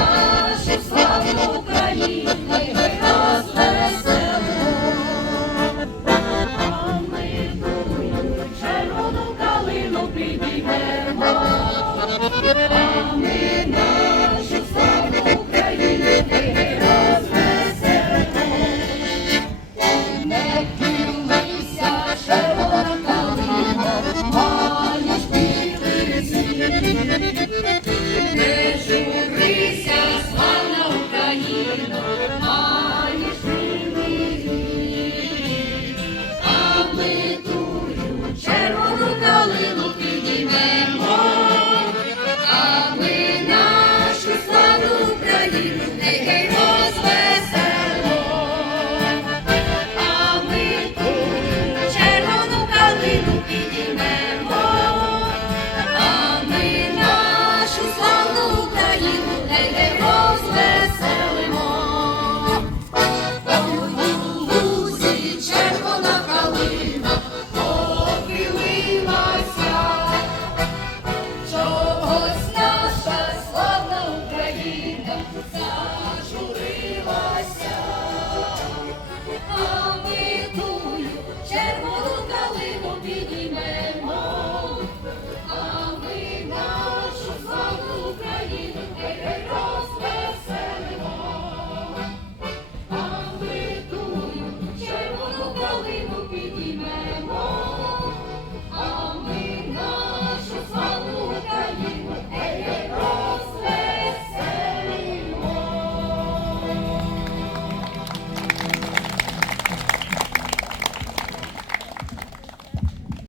наші славу України, ми розвеселимо. а ми тую червону калину підіймемо. Маєш білий рід. А ми Bye.